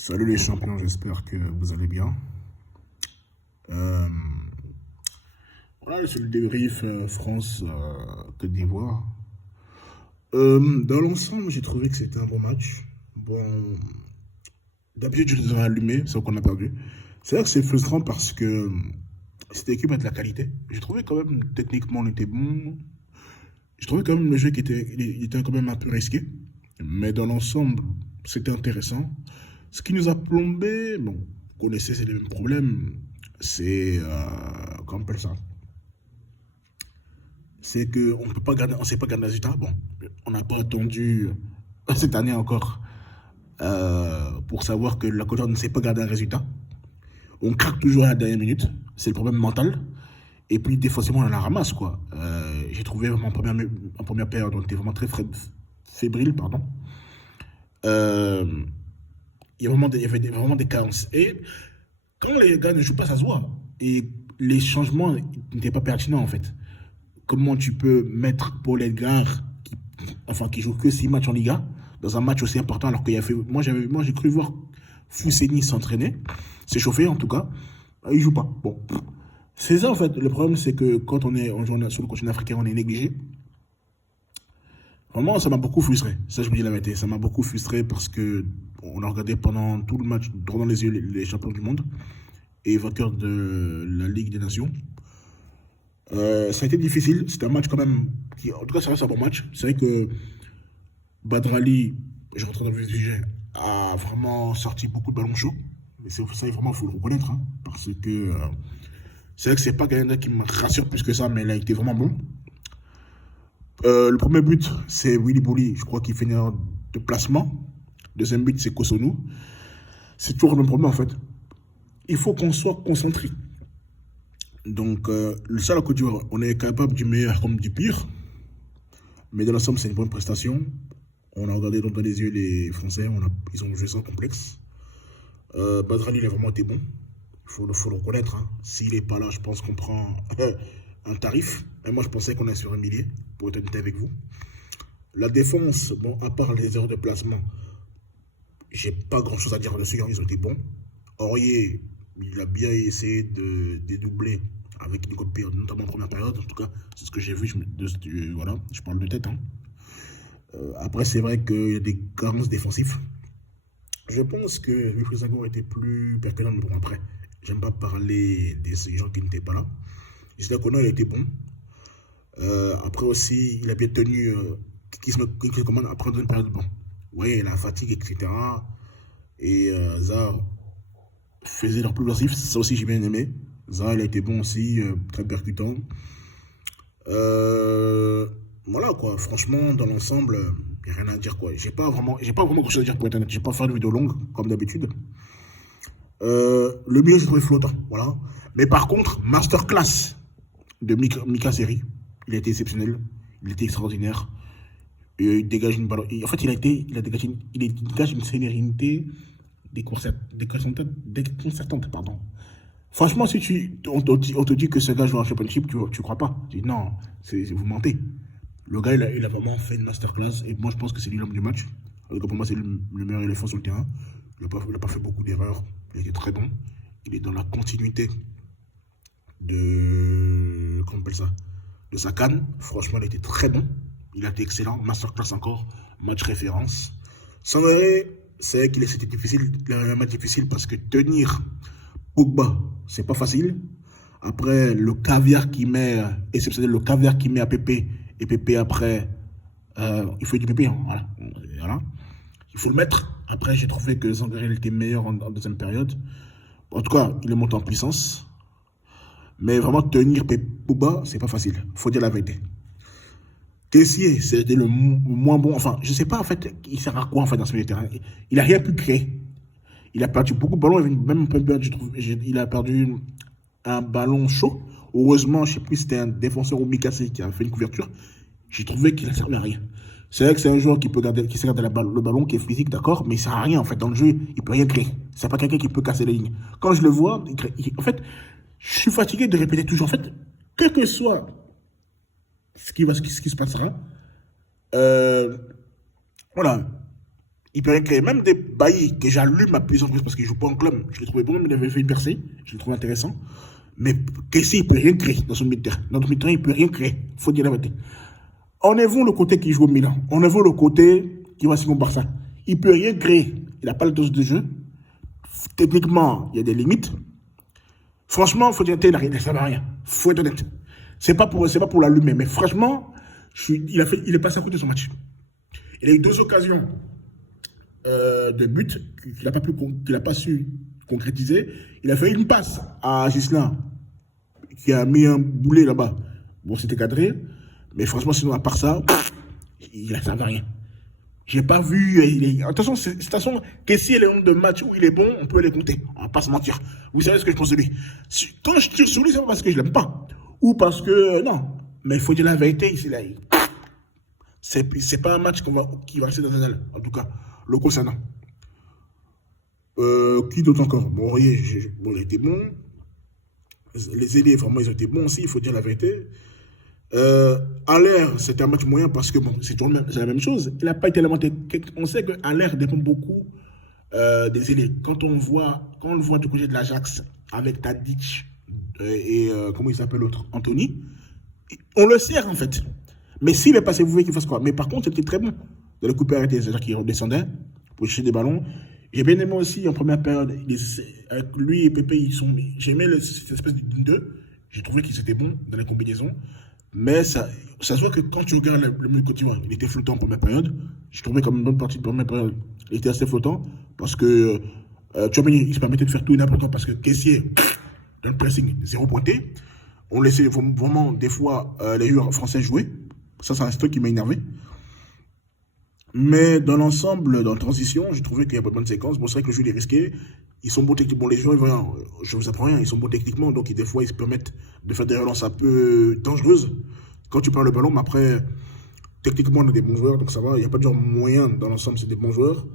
Salut les champions, j'espère que vous allez bien. Euh, voilà, c'est le débrief France-Côte d'Ivoire. Dans l'ensemble, j'ai trouvé que c'était un bon match. Bon, d'habitude, je les aurais allumés, sauf qu'on a perdu. C'est vrai que c'est frustrant parce que cette équipe a de la qualité. J'ai trouvé quand même, techniquement, on était bon. J'ai trouvé quand même le jeu il était quand même un peu risqué. Mais dans l'ensemble, c'était intéressant. Ce qui nous a plombé, bon, vous connaissez, c'est les mêmes problèmes. C'est, comment on appelle ça? C'est qu'on ne peut pas garder, on sait pas garder le résultat. Bon, on n'a pas attendu cette année encore pour savoir que la Côte d'Ivoire ne sait pas garder un résultat. On craque toujours à la dernière minute. C'est le problème mental. Et puis, défensivement, on la ramasse, quoi. J'ai trouvé vraiment en première période, on était vraiment très fébrile, pardon. Euh, il y avait vraiment des carences. Et quand les gars ne jouent pas, ça se voit. Et les changements n'étaient pas pertinents, en fait. Comment tu peux mettre Paul Edgar, qui joue que 6 matchs en Liga, dans un match aussi important, alors qu'il a fait. Moi, j'ai cru voir Fousseni s'entraîner, s'échauffer en tout cas. Il joue pas. Bon. C'est ça, en fait. Le problème, c'est que quand on joue sur le continent africain, on est négligé. Vraiment, ça m'a beaucoup frustré. Ça, je me dis la vérité. Ça m'a beaucoup frustré parce que on a regardé pendant tout le match, droit dans les yeux, les champions du monde et vainqueurs de la Ligue des Nations. Ça a été difficile. C'était un match quand même. En tout cas, ça reste un bon match. C'est vrai que Badrali, je rentre dans le vif du sujet, a vraiment sorti beaucoup de ballons chauds. Mais c'est ça, vraiment, il faut le reconnaître. Hein, parce que c'est vrai que c'est pas quelqu'un qui me rassure plus que ça, mais il a été vraiment bon. Le premier but, c'est Willy Bouli, je crois qu'il fait une erreur de placement. Deuxième but, c'est Kosonou. C'est toujours le même problème en fait. Il faut qu'on soit concentré. Donc, le seul à Côte d'Ivoire, on est capable du meilleur comme du pire. Mais dans l'ensemble, c'est une bonne prestation. On a regardé dans les yeux les Français, ils ont joué sans complexe. Badrali, il a vraiment été bon. Il faut le reconnaître. Hein. S'il n'est pas là, je pense qu'on prend un tarif. Et moi, je pensais qu'on est sur un millier, pour être honnête avec vous. La défense, bon, à part les erreurs de placement, j'ai pas grand chose à dire dessus. Hein, ils ont été bons. Aurier, il a bien essayé de dédoubler avec Nico Pire, notamment en première période. En tout cas, c'est ce que j'ai vu. Voilà, je parle de tête. Hein. Après, c'est vrai qu'il y a des carences défensives. Je pense que Wilfried Zago était plus pertinent, mais bon, après, j'aime pas parler de ces gens qui n'étaient pas là. Isla Kono, il a été bon. Après aussi, il a bien tenu, qui se commande après une période. Bon, oui, la fatigue, etc. Et Zaha faisait leur plus passif, ça aussi j'ai bien aimé. Zaha, il a été bon aussi, très percutant. Voilà quoi, franchement, dans l'ensemble, il n'y a rien à dire quoi. J'ai pas vraiment quelque chose à dire pour être honnête. J'ai pas fait de vidéo longue, comme d'habitude. Le milieu, j'ai trouvé flottant, voilà. Mais par contre, masterclass de Mika Seri, il a été exceptionnel, il était extraordinaire. Il dégage une balle. En fait, il dégage une sérénité déconcertante, pardon. Franchement, si on te dit que ce gars joue en championship, tu crois pas. Tu dis non, vous mentez. Le gars, il a vraiment fait une masterclass. Et moi, je pense que c'est lui l'homme du match. Alors que pour moi, c'est le meilleur éléphant sur le terrain. Il n'a pas fait beaucoup d'erreurs. Il était très bon. Il est dans la continuité comment on appelle ça, de sa canne. Franchement, il était très bon. Il a été excellent. Masterclass encore. Match référence. Sangaré, c'est vrai c'était difficile. Il a un match difficile parce que tenir Pogba, c'est pas facile. Après, le caviar qui met, exceptionnel, le caviar qui met à Pépé, et Pépé après, il faut du Pépé, hein, voilà. Il faut le mettre. Après, j'ai trouvé que Sangaré était meilleur en deuxième période. En tout cas, il est monté en puissance. Mais vraiment, tenir Pogba, c'est pas facile. Faut dire la vérité. Tessier, c'était le moins bon. Enfin, je sais pas en fait, il sert à quoi en fait dans ce milieu de terrain. Il a rien pu créer. Il a perdu beaucoup de ballons, même un peu perdu, je trouve. Il a perdu un ballon chaud. Heureusement, je sais plus si c'était un défenseur ou Mikase qui a fait une couverture. J'ai trouvé qu'il ne servait à rien. C'est vrai que c'est un joueur qui sait garder le ballon, qui est physique, d'accord, mais il sert à rien en fait. Dans le jeu, il peut rien créer. C'est pas quelqu'un qui peut casser les lignes. Quand je le vois, en fait, je suis fatigué de répéter toujours. En fait, quel que soit ce qui se passera, voilà, Il peut rien créer. Même des Bailly que j'allume à plusieurs reprises parce qu'il ne joue pas en club. Je l'ai trouvé bon, mais il avait fait une percée. Je l'ai trouvé intéressant. Mais Kessie, il ne peut rien créer dans son milieu-terrain. Dans notre milieu-terrain, il ne peut rien créer. Il faut dire la vérité. Enlevons le côté qui joue au Milan. Enlevons le côté qui va signer au Barça. Il ne peut rien créer. Il n'a pas le dose de jeu. Techniquement, il y a des limites. Franchement, il faut dire que ça ne sert à rien. Il faut être honnête. Ce n'est pas pour l'allumer. Mais franchement, il est passé à côté de son match. Il a eu 2 occasions de but qu'il n'a pas su concrétiser. Il a fait une passe à Gislain qui a mis un boulet là-bas. Bon, c'était cadré. Mais franchement, sinon, à part ça, il n'a servi à rien. J'ai pas vu. Attention, de toute façon, Kessie est le nombre de matchs où il est bon, on peut les compter. On va pas se mentir. Vous savez ce que je pense de lui. Quand je tire sur lui, c'est pas parce que je l'aime pas. Ou parce que. Non. Mais il faut dire la vérité ici, là. C'est pas un match qui va rester dans un aile, en tout cas. Le concernant. Qui d'autre encore? Bon, Aurier, il a été bon. Les ailiers, vraiment, ils ont été bons aussi, il faut dire la vérité. Haller, c'était un match moyen parce que bon, c'est la même chose. Il n'a pas été alimenté. On sait que Haller dépend beaucoup des ailiers. Quand on le voit du côté de l'Ajax avec Tadic et comment il s'appelle l'autre, Anthony, on le sert en fait. Mais s'il est passé, vous voyez qu'il fasse quoi. Mais par contre, c'était très bon de le couper arrêté, c'est-à-dire qu'il redescendait pour chercher des ballons. J'ai bien aimé aussi en première période, avec lui et Pépé, j'ai aimé cette espèce de 2. J'ai trouvé qu'ils étaient bons dans les combinaisons. Mais ça se voit que quand tu regardes le milieu quotidien, il était flottant en première période. J'ai trouvé comme une bonne partie de première période, il était assez flottant. Parce que Tchouaméni, il se permettait de faire tout et n'importe quoi. Parce que Kessié, dans le pressing, 0 pointé. On laissait vraiment, des fois, les joueurs français jouer. Ça, c'est un truc qui m'a énervé. Mais dans l'ensemble, dans la transition, j'ai trouvé qu'il y a pas de bonne séquence. Bon, c'est vrai que le jeu est risqué. Ils sont bons techniquement. Bon, les joueurs, je ne vous apprends rien, ils sont bons techniquement. Donc, des fois, ils se permettent de faire des relances un peu dangereuses. Quand tu prends le ballon, mais après, techniquement, on a des bons joueurs. Donc, ça va. Il n'y a pas de genre moyen dans l'ensemble, c'est des bons joueurs.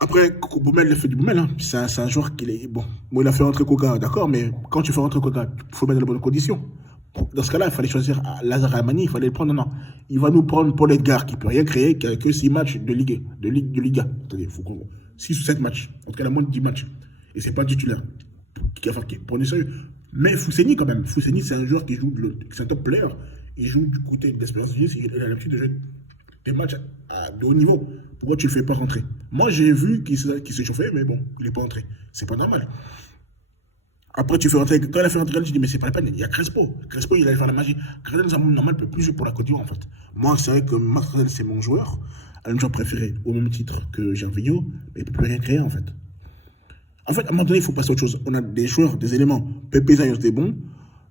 Après, Boumel, il a fait du Boumel. Hein. C'est un joueur qui est. Bon, il a fait rentrer Koga, d'accord, mais quand tu fais rentrer Koga, il faut le mettre dans les bonnes conditions. Dans ce cas-là, il fallait choisir Lazare Amani, il fallait le prendre. Non, non. Il va nous prendre Paul Edgar, qui ne peut rien créer, qui a que 6 matchs de Liga. C'est-à-dire, il faut 6 ou 7 matchs. En tout cas, il a moins de 10 matchs. Et ce n'est pas titulaire. Prenez sérieux. Mais Fousseni, quand même. Fousseni, c'est un joueur qui joue, c'est un top player. Il joue du côté de l'Espérance du Nice. Il a l'habitude de jouer des matchs de haut niveau. Pourquoi tu ne le fais pas rentrer? Moi, j'ai vu qu'il s'est chauffé, mais bon, il n'est pas entré. C'est pas normal. Après, tu fais rentrer. Quand il a fait rentrer, tu dis, mais c'est pas la peine. Il y a Crespo. Crespo, il allait faire la magie. Crespo, dans un monde normal, ne peut plus jouer pour la Côte d'Ivoire, en fait. Moi, c'est vrai que Marcel, c'est mon joueur. Un joueur préféré, au même titre que Gervinho, mais il ne peut plus rien créer, en fait. En fait, à un moment donné, il faut passer à autre chose. On a des joueurs, des éléments. Pépé Zayos, c'était bon.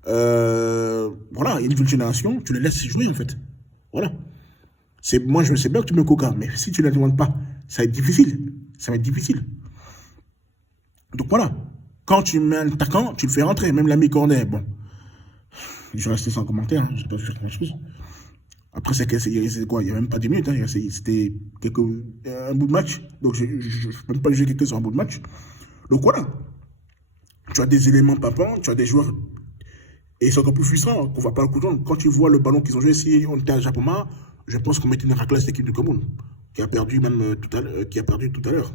Voilà, il y a une nouvelle génération. Tu les laisses jouer, en fait. Voilà. Moi, je sais bien que tu me Coca, mais si tu ne la demandes pas, ça va être difficile. Ça va être difficile. Donc, voilà. Quand tu mets un attaquant, tu le fais rentrer. Même l'ami Cornet, bon. Je vais rester sans commentaire, hein, je n'ai pas fait grand chose. Après, c'est quoi? Il n'y a même pas 10 minutes. Hein, c'était un bout de match. Donc, je ne peux même pas juger quelqu'un sur un bout de match. Donc, voilà. Tu as des éléments papants, tu as des joueurs. Et c'est encore plus frustrant qu'on ne va pas le coup de jour. Quand tu vois le ballon qu'ils ont joué, si on était à Japoma, je pense qu'on mettait une raclée à cette équipe de Cameroun, qui a perdu même tout à l'heure.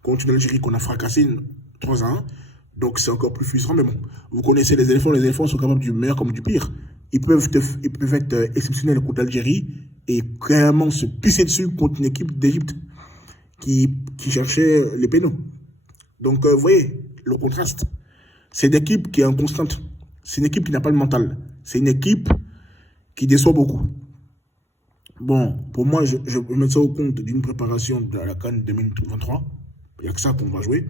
Contre l'Algérie, qu'on a fracassé 3-1. Donc, c'est encore plus frustrant, mais bon. Vous connaissez les éléphants sont quand même du meilleur comme du pire. Ils peuvent être exceptionnels contre l'Algérie et carrément se pisser dessus contre une équipe d'Égypte qui cherchait les pénaux. Donc, vous voyez, le contraste. C'est une équipe qui est en constante. C'est une équipe qui n'a pas le mental. C'est une équipe qui déçoit beaucoup. Bon, pour moi, je mets ça au compte d'une préparation de la CAN 2023. Il n'y a que ça qu'on va jouer.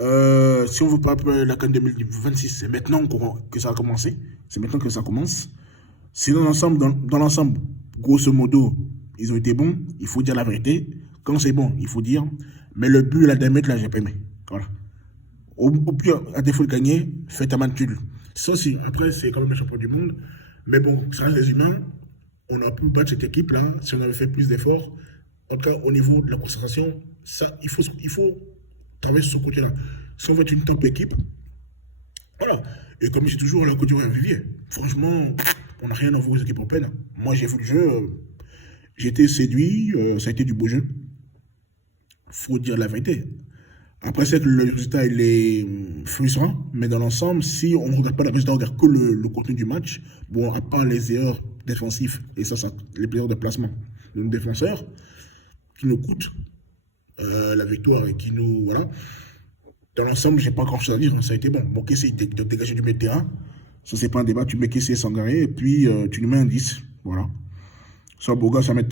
Si on veut pas la CAN 2026, c'est maintenant que ça a commencé. C'est maintenant que ça commence. Sinon, dans l'ensemble, grosso modo, ils ont été bons. Il faut dire la vérité. Quand c'est bon, il faut dire. Mais le but, la damette, là, j'ai pas aimé. Voilà. Au pire, à défaut de gagner, faites un match nul. Ça aussi, après, c'est quand même le champion du monde. Mais bon, ça reste des humains. On a pu battre cette équipe-là si on avait fait plus d'efforts. En tout cas, au niveau de la concentration, ça, il faut travailler sur ce côté-là. Si on veut être une top équipe, voilà. Et comme je dis toujours, la Côte d'Ivoire est un vivier. Franchement, on n'a rien à voir aux équipes européennes. Moi, j'ai vu le jeu. J'ai été séduit, ça a été du beau jeu. Faut dire la vérité. Après, c'est que le résultat, il est frustrant, mais dans l'ensemble, si on ne regarde pas le résultat, on regarde que le contenu du match, bon, à part les erreurs défensives, et ça les erreurs de placement de nos défenseurs, qui nous coûtent la victoire et qui nous. Voilà. Dans l'ensemble, j'ai pas grand-chose à dire, hein, ça a été bon. Bon, Kessé, de dégager du milieu de terrain, ça, c'est pas un débat, tu mets Kessé Sangaré, et puis tu lui mets un 10, voilà. Soit Boga, ça met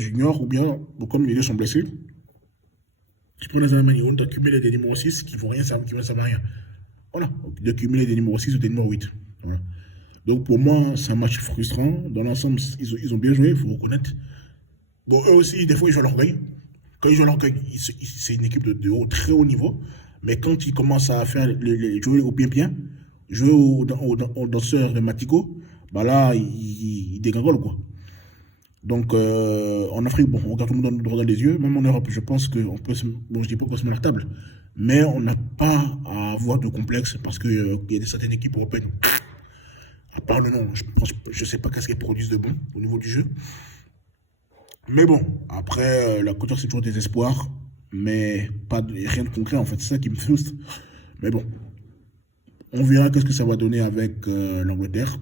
Junior, ou bien, bon, comme les deux sont blessés, tu prends les Allemands, tu accumules des numéros 6 qui vont rien servir, qui vont servir à rien. Voilà, de cumuler des numéros 6 ou des numéros 8. Voilà. Donc pour moi, c'est un match frustrant. Dans l'ensemble, ils ont bien joué, il faut reconnaître. Bon, eux aussi, des fois, ils jouent à l'orgueil. Quand ils jouent à l'orgueil, c'est une équipe de haut, très haut niveau. Mais quand ils commencent à faire jouer au bien-bien, jouer au danseur de Matico, bah là, ils dégringolent, quoi. Donc, en Afrique, bon, on regarde tout le monde droit dans les yeux. Même en Europe, je pense qu'on peut se. Bon, je dis pas qu'on se met à la table. Mais on n'a pas à avoir de complexe parce qu'il y a certaines équipes européennes. À part le nom, je ne sais pas qu'est-ce qu'elles produisent de bon au niveau du jeu. Mais bon, après, la couture, c'est toujours des espoirs. Mais rien de concret, en fait. C'est ça qui me frustre. Mais bon, on verra qu'est-ce que ça va donner avec l'Angleterre.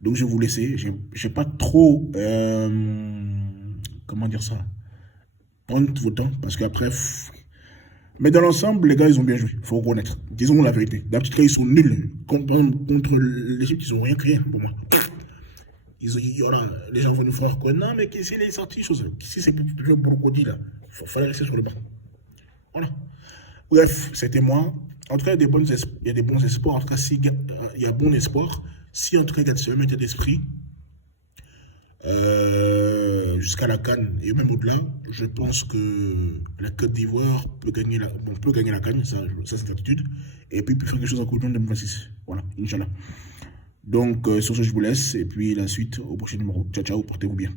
Donc je vais vous laisser. J'ai pas trop. Comment dire ça? Prendre vos temps. Parce qu'après. Mais dans l'ensemble, les gars, ils ont bien joué. Il faut reconnaître. Disons la vérité. D'habitude, quand ils sont nuls contre l'Égypte, ils n'ont rien créé pour moi. Voilà, les gens vont nous faire quoi? Non, mais qu'ici, il est sorti, chose. Ici, c'est le brocodile, là. Il fallait rester sur le banc. Voilà. Bref, c'était moi. En tout cas, il y a des bons espoirs. En tout cas, il y a bon espoir. Si en tout cas, il y a ce même état d'esprit, jusqu'à la CAN et même au-delà, je pense que la Côte d'Ivoire peut gagner la CAN, ça c'est certitude. Et puis, faire quelque chose en Coupe du Monde 2026. Voilà, Inch'Allah. Donc, sur ce, je vous laisse. Et puis, la suite au prochain numéro. Ciao, ciao, portez-vous bien.